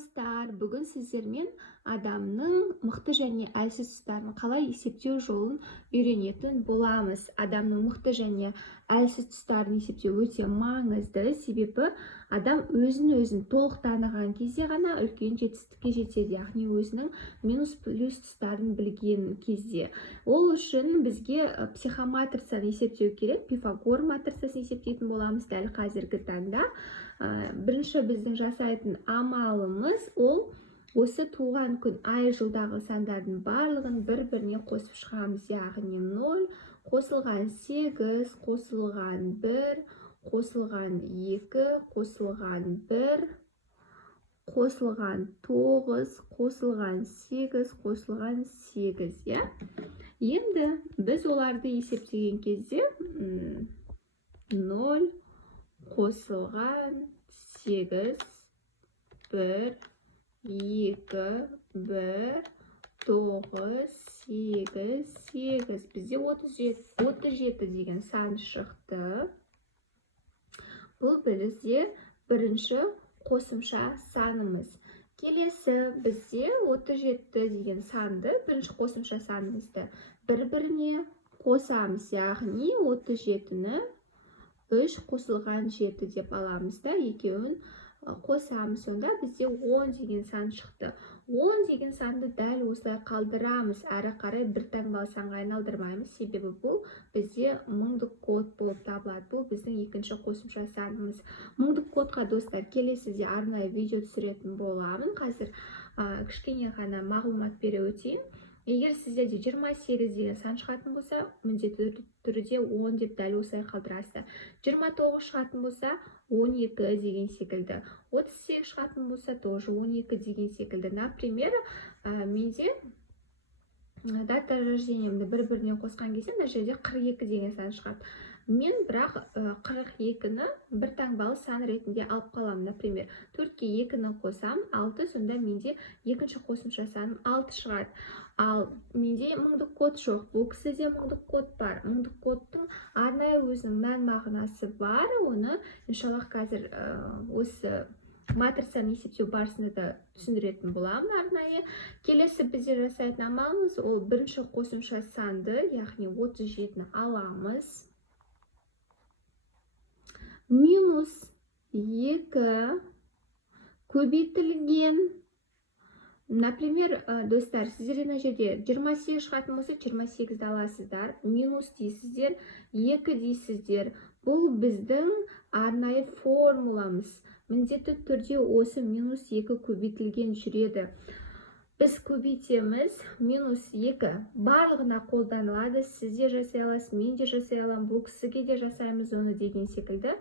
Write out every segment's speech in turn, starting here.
достар, бүгін сіздермен адамның мықты және әлсіз тұстарын қалай есептеу жолын үйренетін боламыз. Адамның мықты және әлсіз тұстарын есептеу өте маңызды, себебі адам өзін толық таныған кезде ғана үлкен жетістікке жетеді, яғни өзінің минус плюс тұстарын білген кезде. Ол үшін бізге психоматрицаны есептеу керек, Пифагор матрицасын есептейтін боламыз дәл қазіргі таңда. Бірінші біздің жасайтын амалымыз ол осы туған күн ай жылдағы сандардың барлығын бір-біріне қосып шығамыз, яғни 0 қосылған 8 қосылған 1 қосылған 2 қосылған 1 қосылған 9 қосылған 8 қосылған 8, иә? Енді біз оларды есептеген кезде 0 қосылған 8 1 2 1 9 8 8 бізде 37 деген сан шықты. Бұл бізде бірінші қосымша санымыз. Келесі бізде 37 деген санды, бірінші қосымша санымызды бір-біріне қосамыз, яғни 37-ні 3 қосылған 7 деп аламыз да, екеуін қосамыз. Сонда бізде 10 деген сан шықты. 10 деген санды дәл осылай қалдырамыз, әрі қарай бір таңбалы санға айналдырмаймыз, себебі бұл бізде мыңдық код болып табылады. Бұл біздің екінші қосымша санымыз. Мыңдық кодқа достар келесіде арнайы видео түсіретін боламын. Қазір кішкене ғана мағлұмат бере өтейін. Егер сіздерде 28 деген сан шығатын болса, міндетті түрде 10 деп дәл осылай қалдырасыздар. 29 шығатын болса, 12 деген секілді. 38 шығатын болса, тоже 12 деген секілді. Например, менде дата рождениемді бір-біріне қосқан кезде, мына жерде 42 деген сан шығады. Мен бірақ 42-ні бір таңбалы сан ретінде алып қаламын. Например, 4-ке 2-ні қосам, 6, сонда менде екінші қосымша саным 6 шығады. Ал менде мыңдық код жоқ, бұл кісіде мыңдық код бар. Мыңдық кодтың арнайы өзінің мән мағынасы бар. Оны иншаллах қазір осы матрицаны есептеу барысында да түсіндіретін боламын арнайы. Келесі бізде жасайтын амалымыз ол бірінші қосымша санды, яғни 37-ні аламыз. Минус 2 көбейтілген. Например, достар, сіздер мына жерде 28 шығатын болса, 28-ді аласыздар. Минус дейсіздер, 2 дейсіздер. Бұл біздің арнайы формуламыз. Міндетті түрде осы минус 2 көбейтілген жүреді. Біз көбейтеміз, минус 2 барлығына қолданылады. Сіздер жасай аласыз, мен де жасай аламын, бұл кісіге де жасаймыз оны деген секілді.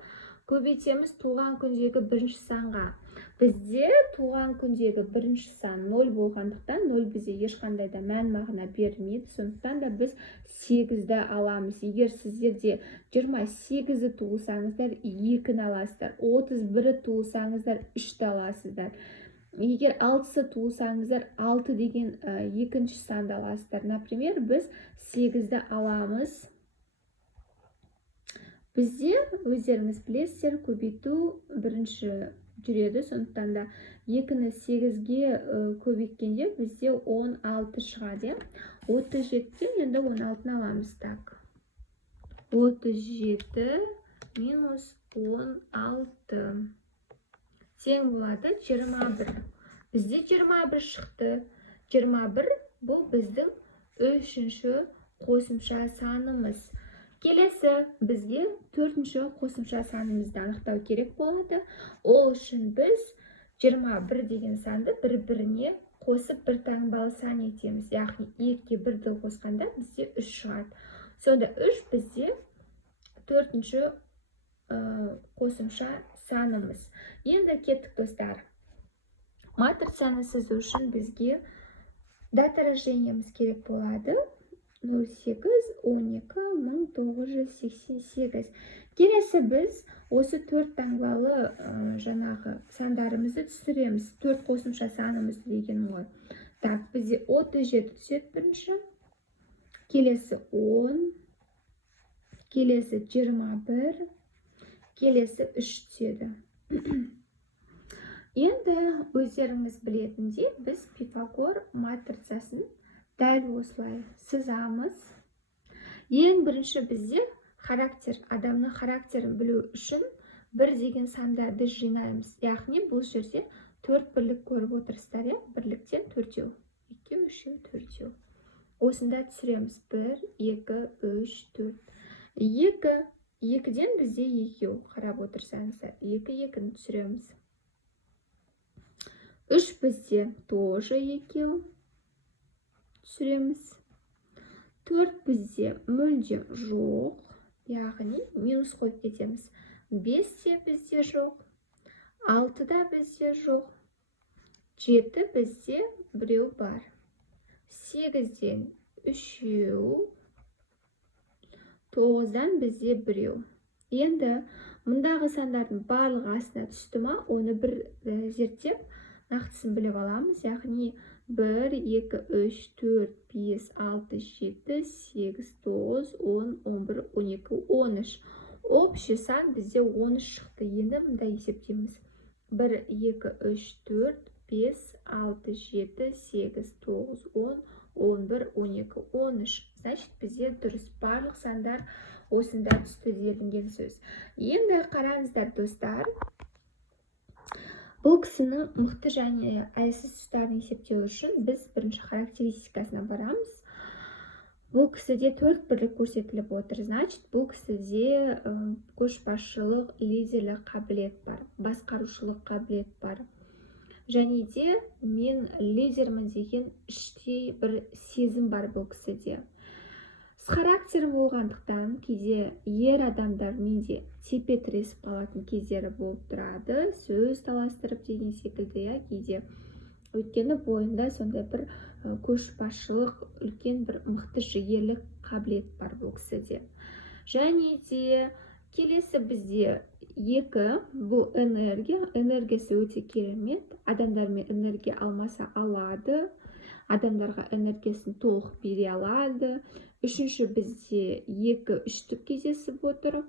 Көбейтеміз туған күндегі бірінші санға. Бізде туған күндегі бірінші сан 0 болғандықтан, 0 бізде ешқандай да мән мағына бермейді. Сондықтан да біз 8-ді аламыз. Егер сіздерде 28-ді туылсаңыздар, 2-ні аласыздар. 31-ді туылсаңыздар, 3-ді аласыздар. Егер 6-сы туылсаңыздар, 6 деген екінші санды аласыздар. Например, біз 8-ді аламыз. Бізде, өздеріңіз білесіздер, көбейту бірінші жүреді. Сондықтан да 2-ні 8-ге көбейткенде бізде 16 шығады. 37-тен енді 16-ны аламыз. Так, 37 минус 16 тең болады 21. Бізде 21 шықты. 21 бұл біздің үшінші қосымша санымыз. Келесі бізге 4-ші қосымша санымызды анықтау керек болады. Ол үшін біз 21 деген санды бір-біріне қосып бір таңбалы сан етеміз. Яғни 2-ге 1-ді қосқанда бізде 3 шығады. Сонда 3 бізде 4-ші қосымша санымыз. Енді кеттік достар. Матрицаны сызу үшін бізге дата рождениеміз керек болады. 08-12-1988. Келесі біз осы 4 таңбалы жаңағы сандарымызды түсіреміз. 4 қосымша санымызды деген ғой. Так, бізде 37 түседі бірінші. Келесі 10. Келесі 21. Келесі 3 түседі. Енді өздеріңіз білетіндей, біз Пифагор матрицасын дәл осылай сызамыз. Ең бірінші бізде адамның характерін білу үшін бір деген сандарды жинаймыз. Яғни бұл жерде 4 бірлік көріп отырсыздар, бірліктен 4-еу. 2, 3, 4-еу. Осында түсіреміз. 1, 2, 3, 4. 2, 2-ден бізде 2-еу. Қарап отырсаңыздар. 2, 2-ні түсіреміз. 3 бізде тоже 2-еу. Түсіреміз. 4 бізде мүлде жоқ. Яғни минус қойып кетеміз. 5 те бізде жоқ. 6 да бізде жоқ. 7 бізде біреу бар. 8-ден 3-еу. 9-дан бізде біреу. Енді мұндағы сандардың барлығы астына түсті ма, оны бір зерттеп, нақтысын біліп аламыз. Яғни 1, 2, 3, 4, 5, 6, 7, 8, 9, 10, 11, 12, 13. Общий сан бізде 13 шықты. Енді мұнда есептейміз. 1, 2, 3, 4, 5, 6, 7, 8, 9, 10, 11, 12, 13. Значит, бізде дұрыс барлық сандар осында түсті делінген сөз. Енді қараңыздар достар. Бұл кісінің мықты және әлсіз тұстарын есептеу үшін біз бірінші характеристикасына барамыз. Бұл кісіде 4 бірлік көрсетіліп отыр. Значит, бұл кісіде көшбасшылық, лидерлік қабілет бар, басқарушылық қабілет бар. Және де мен лидермін деген іштей бір сезім бар бұл кісіде. С характерім болғандықтан кейде ер адамдар менде тепе тіресіп қалатын кездері болып тұрады. Сөз таластырып деген секілді, кейде. Өйткені бойында сондай бір көшбасшылық, үлкен бір мықты жігерлік қабілет бар бұл кісіде. Және де келесі бізде 2, бұл энергия. Энергиясы өте керемет. Адамдармен энергия алмаса алады. Адамдарға энергиясын толық бере алады. Үшінші бізде 2, 3-тік кездесіп отыр.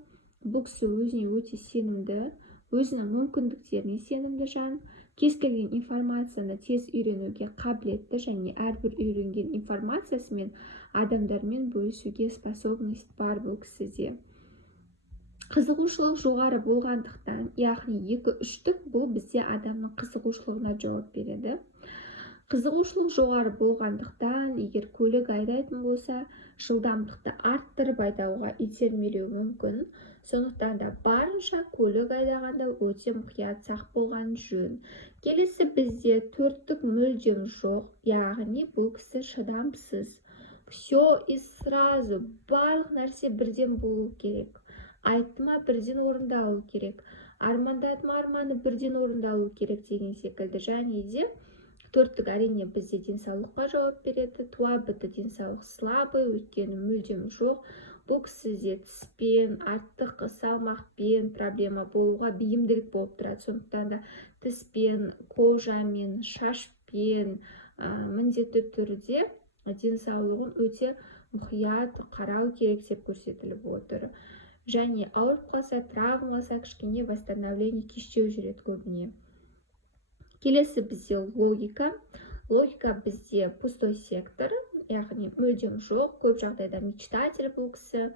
Бұл кісі өзіне өте сенімді, өзінің мүмкіндіктеріне сенімді жан. Кез келген информацияны тез үйренуге қабілетті және әрбір үйренген информациясымен адамдармен бөлісуге способность бар бұл кісіде. Қызығушылық жоғары болғандықтан, яғни 2, 3-тік бұл бізде адамның қызығушылығына жауап береді. Қызығушылық жоғары болғандықтан, егер көлік айдайтын болса, жылдамдықты арттырып айдауға итермелеу мүмкін. Сондықтан да барынша көлік айдағанда өте мұқият сақ болған жөн. Келесі бізде 4-тік мүлдем жоқ, яғни бұл кісі шыдамсыз. Все и сразу, барлық нәрсе бірден болу керек. Айттыма бірден орындалу керек. Армандадыма арманы бірден орындалу керек деген секілді. Және де 4-тік әрине бізде денсаулыққа жауап береді. Туа бітті денсаулық слабый, өйткені мүлдем жоқ. Бұл кісіде тіспен, артық салмақпен проблема болуға бейімділік болып тұрады. Сондықтан да тіспен, кожамен, шашпен міндетті түрде денсаулығын өте мұқият қарау керек деп көрсетіліп отыр. Және ауырып қалса, травмаласа, кішкене восстановление кештеу жүреді көбіне. Келесі бізде логика. Логика бізде пустой сектор, яғни мүлдем жоқ, көп жағдайда мечтатель бұл кісі,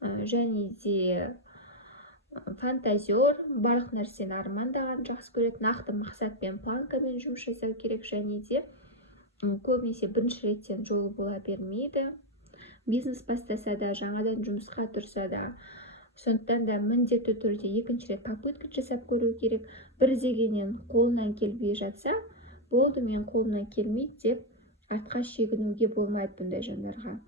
және де фантазер, барлық нәрсені армандаған жақсы көреді, нақты мақсатпен, планкамен жұмыс жасау керек, және де көбінесе бірінші реттен жолы бола бермейді. Бизнес бастаса да, жаңадан жұмысқа тұрса да, сондықтан да міндетті түрде екінші рет попытка жасап көру керек. Бір дегеннен қолынан келмей жатса, болды, мен қолынан келмейді деп артқа шегінуге болмайды бұндай жандарға.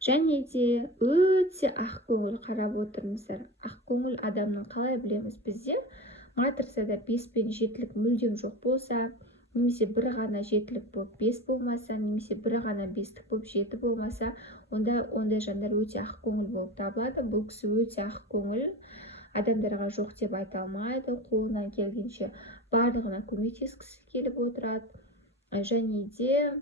Және де өте ақкөңіл, қарап отырыңыздар. Ақкөңіл адамның қалай білеміз? Бізде матрицада 5 пен 7-лік мүлдем жоқ болса, немесе бір ғана 7-лік болып 5 болмаса, немесе бір ғана 5-лік болып 7 болмаса, ондай жандар өте ақкөңіл болып табылады. Бұл кісі өте ақкөңіл, адамдарға жоқ деп айта алмайды, қолынан келгенше барлығына көмектескісі келіп отырады. Және де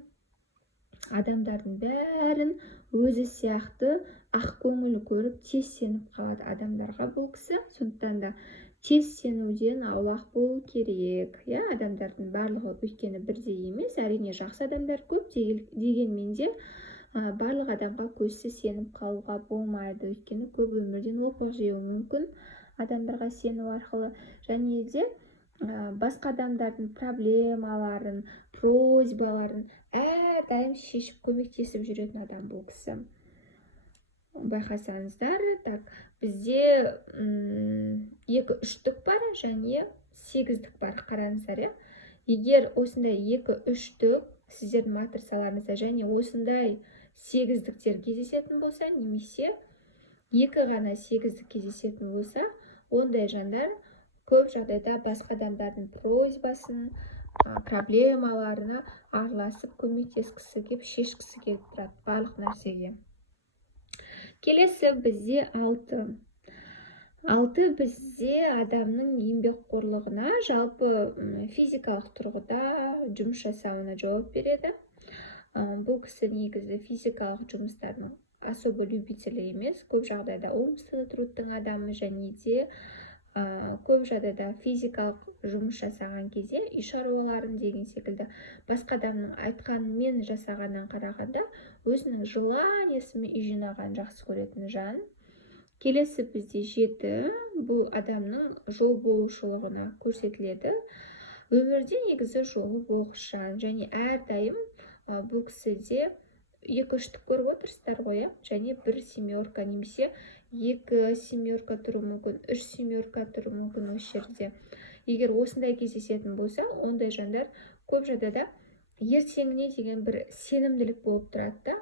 адамдардың бәрін өзі сияқты ақкөңіл көріп тез сеніп қалады адамдарға бұл кісі. Сондықтан да тез сенуден аулақ болу керек. Адамдардың барлығы өйткені бірдей емес, әрине жақсы адамдар көп дегенмен де барлық адамға көзсіз сеніп қалуға болмайды. Өйткені көп өмірден опық жеуі мүмкін адамдарға сену арқылы. Және де басқа адамдардың проблемаларын, просьбаларын әрдайым шешіп көмектесіп жүретін адам бұл кісі. Байқасаңыздар, бізде 2-3-тік бар және 8-дік бар. Қараңыздар, егер осындай 2-3-тік сіздердің матрицаларыңызда және осындай 8-діктер кездесетін болса, немесе 2 ғана 8-дік кездесетін болса, ондай жандар көп жағдайда басқа адамдардың просьбасын, проблемаларына араласып көмектескісі келіп, шешкісі келіп тұрады барлық нәрсеге. Келесі бізде 6. 6 бізде адамның еңбекқорлығына, жалпы физикалық тұрғыда жұмыс жасауына жауап береді. Бұл кісі негізі физикалық жұмыстардың особо любителі емес, көп жағдайда умственный трудтың адамы, және де көп жағдайда физикалық жұмыс жасаған кезде үй шаруаларын деген секілді басқа адамның айтқанымен жасағаннан қарағанда өзінің желаниесімен үй жинаған жақсы көретін жан. Келесі бізде 7. Бұл адамның жол болушылығына көрсетіледі. Өмірде негізі жолы болғыш жан, және әрдайым бұл кісіде 2-3-тік көріп отырсыздар ғой, және 1 семерка немесе 2 семерка тұру мүмкін, 3 семерка тұру мүмкін осы жерде. Егер осындай кездесетін болса, ондай жандар көп жағдайда ертеңіне деген бір сенімділік болып тұрады да,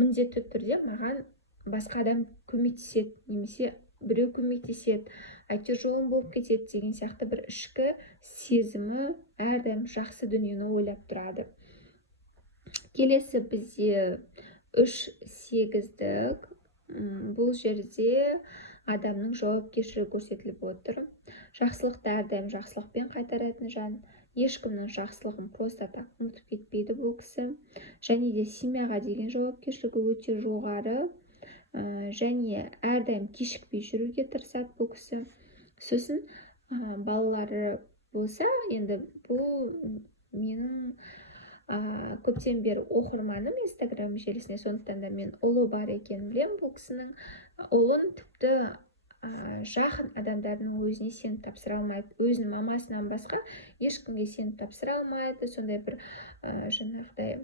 міндетті түрде маған басқа адам көмектеседі, немесе біреу көмектеседі, әйтеуір жолым болып кетеді деген сияқты бір ішкі сезімі әрдайым жақсы дүниені ойлап тұрады. Келесі бізде 3-8-дік. Бұл жерде адамның жауапкершілігі көрсетіліп отыр. Жақсылықты әрдайым жақсылықпен қайтаратын жан. Ешкімнің жақсылығын просто так ұмытып кетпейді бұл кісі. Және де семьяға деген жауапкершілігі өте жоғары. Және әрдайым кешікпей жүруге тырысады бұл кісі. Сосын балалары болса, енді бұл менің көптен бері оқырманым Инстаграм желісіне, сондықтан да мен ұлы бар екенін білемін бұл кісінің. Ұлын тіпті жақын адамдардың өзіне сеніп тапсыра алмайды. Өзінің мамасынан басқа ешкімге сеніп тапсыра алмайды. Сондай бір жаңағыдай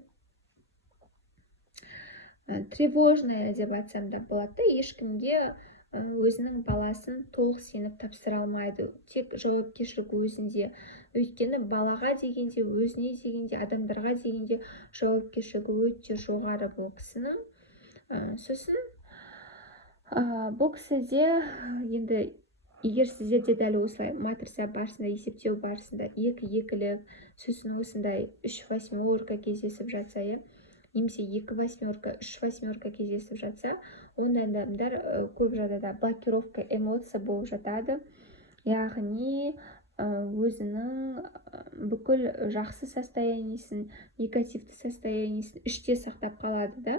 тревожная деп айтсам да болады. Ешкімге өзінің баласын толық сеніп тапсыра алмайды. Тек жауапкершілік өзінде. Өйткені балаға дегенде, өзіне дегенде, адамдарға дегенде жауапкершілігі өте жоғары бұл кісінің. Сосын бұл кісіде енді егер сіздерде дәл осылай матрица барысында, есептеу барысында 2-2-лік, сосын осындай 3-8 кездесіп жатса, немесе 2-8, 3-8 кездесіп жатса, ондай адамдар көп жағдайда блокировка эмоция болып жатады. Яғни өзінің бүкіл жақсы состояниесін, негативті состояниесін іште сақтап қалады да,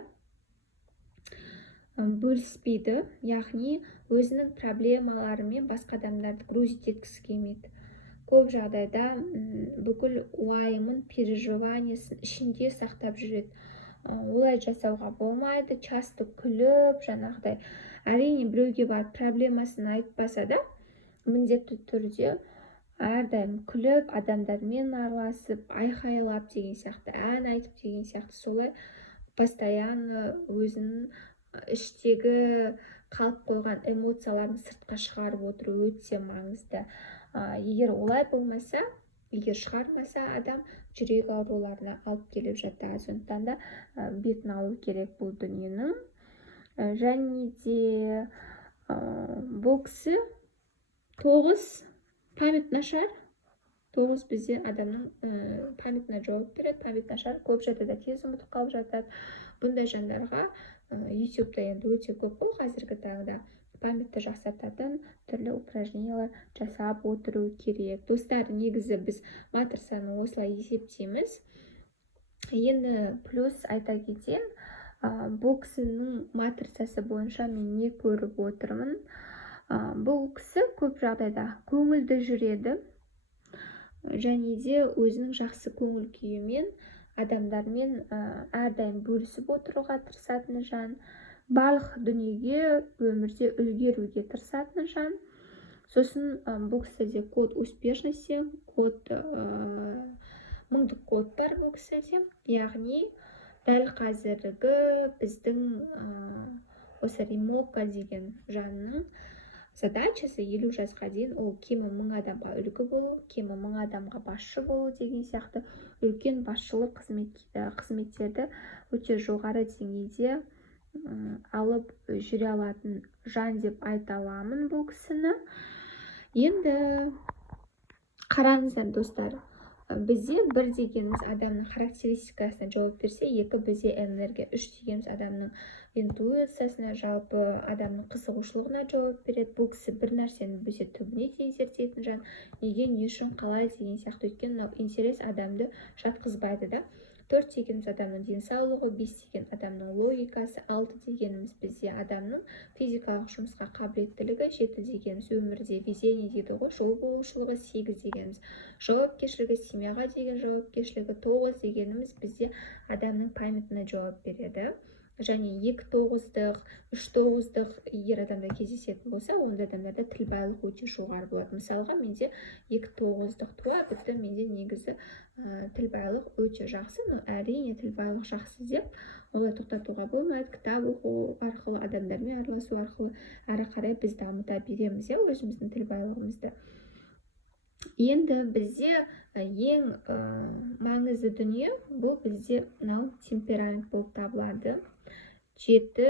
бөліспейді. Яғни өзінің проблемаларымен басқа адамдарды грузить еткісі келмейді. Көп жағдайда бүкіл уайымын, переживаниясын ішінде сақтап жүреді. Олай жасауға болмайды. Часто күліп, жаңағыдай, әрине біреуге барып проблемасын айтпаса да, міндетті түрде әрдайым күліп, адамдармен араласып, айқайлап деген сияқты, ән айтып деген сияқты, солай постоянно өзінің іштегі қалып қойған эмоцияларын сыртқа шығарып отыру өте маңызды. Егер олай болмаса, егер шығармаса, адам жүрек ауруларына алып келіп жатады. Сондықтан да бетін алу керек бұл дүниенің. Және де бұл кісі 9 память нашар. 9 бізде адамның памятына жауап береді. Память нашар, көп жағдайда тез ұмытып қалып жатады. Бұндай жандарға YouTube-да енді өте көп қой қазіргі таңда памятті жақсартатын түрлі упражнениялар жасап отыру керек. Достар, негізі біз матрицаны осылай есептейміз. Енді плюс айта кетейін, бұл кісінің матрицасы бойынша мен не көріп отырмын? Бұл кісі көп жағдайда көңілді жүреді, және де өзінің жақсы көңіл күйімен адамдармен әрдайым бөлісіп отыруға тырысатын жан, барлық дүниеге өмірде үлгеруге тырысатын жан. Сосын бұл кісіде код успешности, мыңдық код бар бұл кісіде. Яғни дәл қазіргі біздің осы Римокка деген жанның задачасы 50 жасқа дейін ол кемі 1000 адамға үлгі болу, кемі 1000 адамға басшы болу деген сияқты үлкен басшылық қызметтерді өте жоғары деңгейде алып жүре алатын жан деп айта аламын бұл кісіні. Енді қараңыздар достар, бізде 1 дегеніміз адамның характеристикасына жауап берсе, 2 бізде энергия, 3 дегеніміз адамның интуициясына, жалпы адамның қызығушылығына жауап береді. Бұл кісі бір нәрсені бізде түбіне дейін зерттейтін жан, неге, не үшін, қалай деген сияқты. Өйткені интерес адамды жатқызбайды да. 4 дегеніміз адамның денсаулығы, 5 деген адамның логикасы, 6 дегеніміз бізде адамның физикалық жұмысқа қабілеттілігі, 7 дегеніміз өмірде везение дейді ғой, жол болушылығы, 8 дегеніміз жауапкершілігі, семьяға деген жауапкершілігі, 9 дегеніміз бізде адамның памятіне жауап береді. Және 2-9-дық, 3-9-дық егер адамда кездесетін болса, онда адамдарда тіл байлығы өте жоғары болады. Мысалға, менде 2-9-дық туа, бітті, менде негізі тіл байлық өте жақсы. Әрине, тіл байлық жақсы деп олай тоқтатуға болмайды. Кітап оқу арқылы, адамдармен араласу арқылы әрі қарай біз дамыта береміз, өзіміздің тіл байлығымызды. Енді бізде ең маңызды дүние бұл бізде темперамент болып табылады. 7,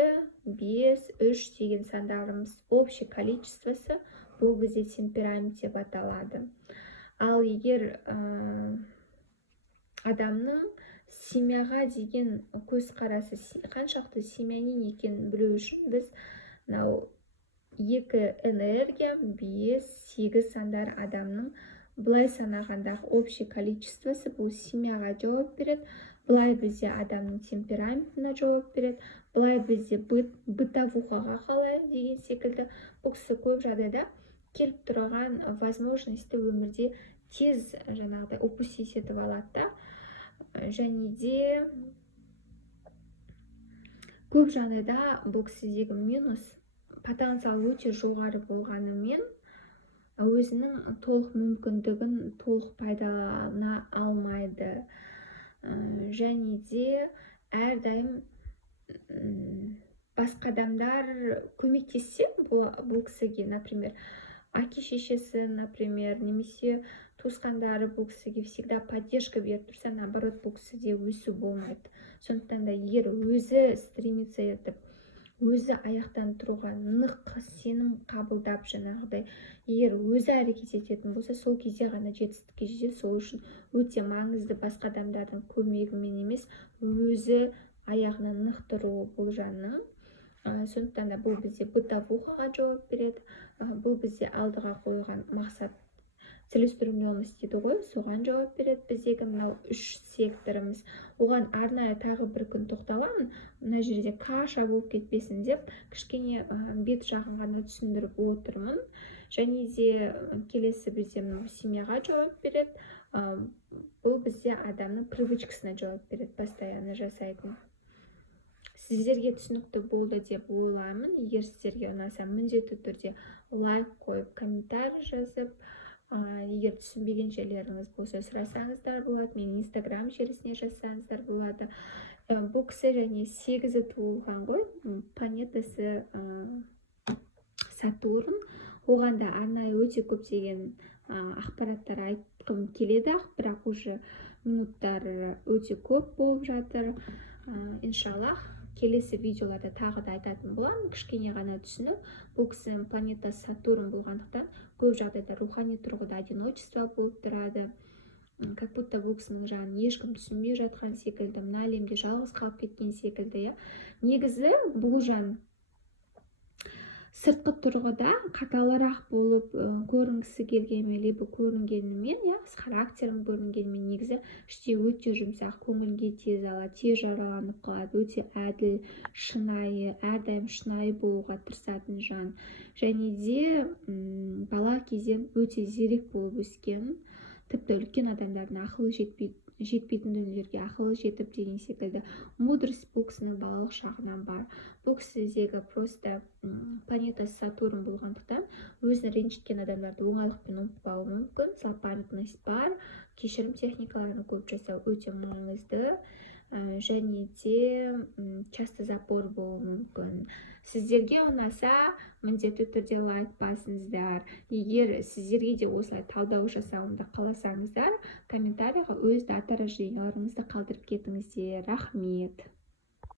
5, 3 деген сандарымыз общий количествосы бұл бізде темперамент деп аталады. Ал егер адамның семьяға деген көзқарасы қаншақты семьянин екенін білу үшін біз 2 энергия, 5, 8 сандар адамның былай санағандағы общий количествосы бұл семьяға жауап береді, былай бізде адамның темпераментіне жауап береді, былай бізде бытовухаға қалай деген секілді. Бұл кісі көп жағдайда келіп тұрған возможностьті өмірде тез жаңағыдай упустить етіп алады да. Және де көп жағдайда бұл кісідегі минус потенциал өте жоғары болғанымен өзінің толық мүмкіндігін толық пайдалана алмайды. Және де әрдайым басқа адамдар көмектессе бұл кісіге, например, әке-шешесі, например, немесе туысқандары бұл кісіге всегда поддержка беріп тұрса, наоборот, бұл кісіде өсу болмайды. Сондықтан да егер өзі стремится етіп, өзі аяқтан тұруға нық сенім қабылдап, жаңағыдай, егер өзі әрекет ететін болса, сол кезде ғана жетістікке жетеді. Сол үшін өте маңызды басқа адамдардың көмегімен емес, өзі аяғына нық тұруы бұл жанның. Сондықтан да бұл бізде бытовухаға жауап береді. Бұл бізде алдыға қойған мақсат, целеустремленность дейді ғой, соған жауап береді. Біздегі мынау 3 секторымыз. Оған арнайы тағы бір күн тоқталамын. Мына жерде каша болып кетпесін деп, кішкене бет жағын ғана түсіндіріп отырмын. Және де келесі бізде мынау семьяға жауап береді. Бұл бізде адамның привычкасына жауап береді, постоянно жасайтын. Сіздерге түсінікті болды деп ойлаймын. Егер сіздерге ұнаса, міндетті түрде лайк қойып, комментарий жазып, егер түсінбеген жерлеріңіз болса, сұрасаңыздар болады. Мен инстаграм желісіне жазсаңыздар болады. Бұл кісі және 8-і туылған ғой, планетасы Сатурн. Оған да арнайы өте көптеген ақпараттар айтқым келеді, бірақ уже минуттар өте көп болып жатыр. Иншаллах, келесі видеоларда тағы да айтатын боламын, кішкене ғана түсініп. Бұл кісінің планетасы Сатурн болғандықтан көп жағдайда рухани тұрғыда одиночество болып тұрады. Как будто бұл кісінің жағын ешкім түсінбей жатқан секілді, мына әлемде жалғыз қалып кеткен секілді. Негізі бұл жан сыртқы тұрғыдан қаталырақ болып көрінгісі келгенмен либо көрінгенімен, иә, характерім көрінгенімен негізі іште өте жұмсақ, көңілге тез алады, тез жараланып қалады, өте әділ, шынайы, әрдайым шынайы болуға тырысатын жан. Және де бала кезден өте зерек болып өскен, тіпті үлкен адамдардың ақылы жетпейтін дүниелерге ақылы жетіп деген секілді мудрость бұл кісінің балалық шағынан бар. Бұл кісідегі просто планетасы Сатурн болғандықтан өзін ренжіткен адамдарды оңайлықпен ұмытпауы мүмкін. Злопамятность бар, кешірім техникаларын көп жасау өте маңызды, және де часто запор болуы мүмкін. Сіздерге ұнаса, міндетті түрде лайк басыңыздар. Егер сіздерге де осылай талдау жасауымды қаласаңыздар, комментарийға өз дата рождениеларыңызды қалдырып кетіңіздер. Рахмет.